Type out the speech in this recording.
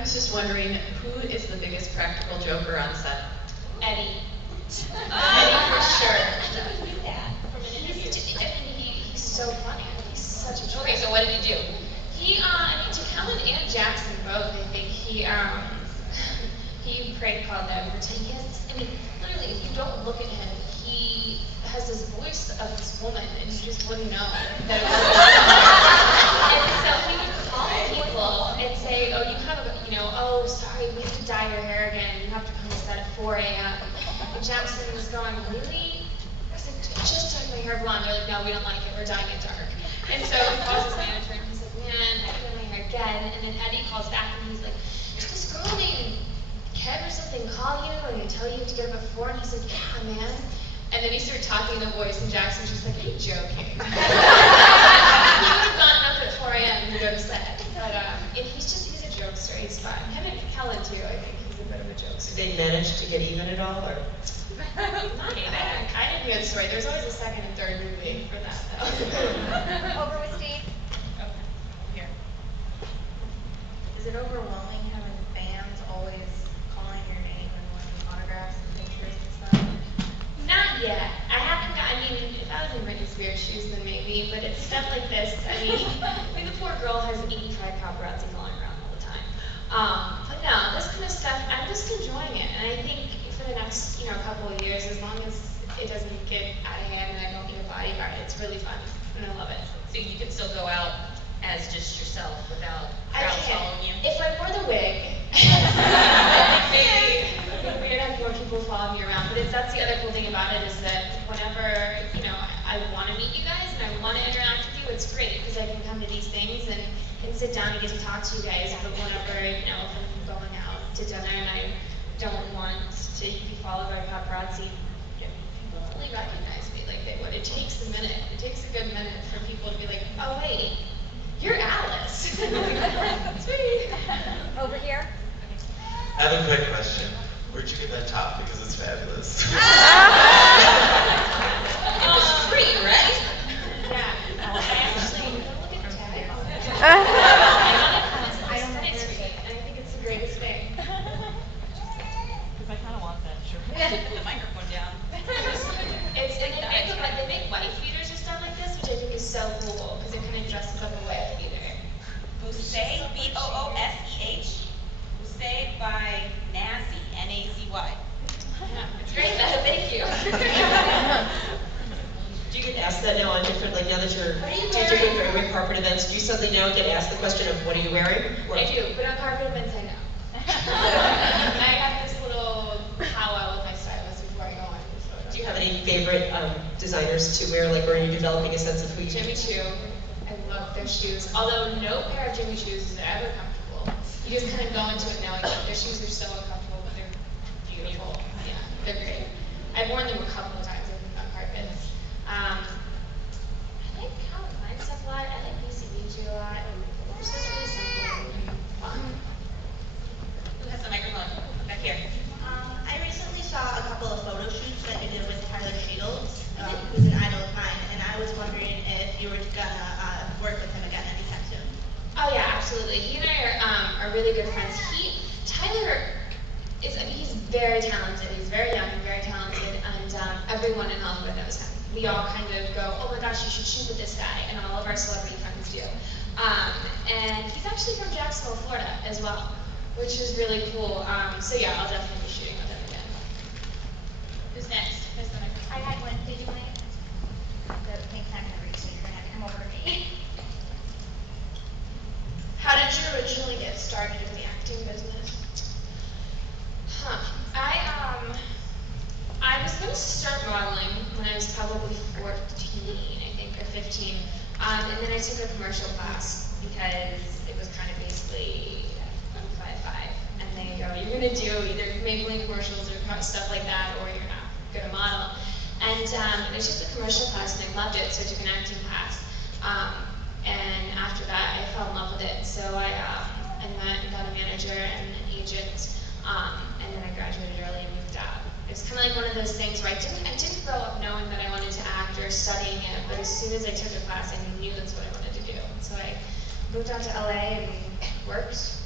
was just wondering, who is the biggest practical joker on set? Eddie. Eddie for sure. He's so funny. He's such a joker. Okay, so what did he do? To Kellen and Jackson both, I think he prank called them for 10 years. I mean, literally, if you don't look at him, he has this voice of this woman, and you just wouldn't know that it was And so he would call people and say, oh, you have a, oh, sorry, we have to dye your hair again. You have to come to set at 4 a.m. And Jackson was going, really? I said, just dyed my hair blonde. They're like, no, we don't like it. We're dyeing it dark. And so he calls his manager, and he's like, man, I did my hair again. And then Eddie calls back, and he's like, is this girl named Kev or something call you and they tell you to get up at 4? And he's like, yeah, man. And then he started talking in the voice, and Jackson's just like, are you joking? He would have gotten up at 4 a.m. and go to set. But and he's a jokester. He's fun. Him and Kellen, too, I think he's a bit of a jokester. Did they manage to get even at all, or? Not even. I didn't hear the story. There's always a second and third movie for that, though. Over with Steve. Okay, here. Is it overwhelming having fans always calling your name and wanting autographs and pictures and stuff? Not yet. I haven't got, if I was in Britney Spears' shoes, then maybe, but it's stuff like this. The poor girl has 85 paparazzi following around all the time. But no, this kind of stuff, I'm just enjoying it. And I think for the next, couple of years, as long as it doesn't get out of hand and I don't need a bodyguard, it's really fun. And I love it. So you can still go out as just yourself without I crowds can. following you? If I wore the wig, I think maybe it would be weird to have more people following me around. But that's the other cool thing about it is that whenever, I want to meet you guys and I want to interact with you, it's great because I can come to these things and sit down and get to talk to you guys. But whenever, if I'm going out to dinner and I don't want to be followed by paparazzi, people only recognize me like they would. It takes a minute. It takes a good minute for people to be like, oh wait, you're Alice. Sweet. Over here. I have a quick question. Where'd you get that top? Because it's fabulous. It was free, right? Yeah. I actually look at the tag. I don't know it's free, and I think it's the greatest thing. Because I kind of want that shirt. Put the microphone down. They make wife beaters or stuff like this, which I think is so cool because it kind of dresses up a wife beater. Boosey, B-O-O-S-E-H. Boosey by Nazy, N-A-Z-Y. Yeah, it's great. Thank you. Do you get asked that now on different, now that you're What are you doing wearing? different red carpet events, do you suddenly now get asked the question of what are you wearing? Or- I do, but on carpet events I know. I have this little powwow with my stylist before I go on the photo. Do you have any favorite designers to wear, or are you developing a sense of who you Jimmy Choo. I love their shoes. Although no pair of Jimmy Choos is ever comfortable. You just kind of go into it knowing that their shoes are so uncomfortable, but they're beautiful. Yeah, they're great. I've worn them a couple of times on carpets. I like Calvin Klein stuff a lot. I like BCBG a lot. It's just really simple and fun. Who has the microphone? Back here. I recently saw a couple of photo shoots that you did with Tyler Shields, who's an idol of mine, and I was wondering if you were gonna work with him again anytime soon. Oh yeah, absolutely. He and I are really good friends. Tyler is, he's very talented. He's very young and very talented, and everyone in Hollywood knows him. We all kind of go, oh my gosh, you should shoot with this guy, and all of our celebrity friends do. And he's actually from Jacksonville, Florida, as well, which is really cool. So yeah, I'll definitely be shooting with him again. Who's next? Who's the microphone? I had one. Did you want it? The pink time memory, so you're gonna have to come over to me. How did you originally get started in the acting business? I was going to start modeling when I was probably 14, I think, or 15. And then I took a commercial class because it was kind of basically 5-5. And they go, you're going to do either Maybelline commercials or stuff like that, or you're not going to model. And I took the commercial class and I loved it, so I took an acting class. And after that, I fell in love with it. So I went and got a manager and an agent, and then I graduated early and moved out. It was kind of like one of those things where I didn't grow up knowing that I wanted to act or studying it, but as soon as I took a class, I knew that's what I wanted to do. So I moved out to LA and worked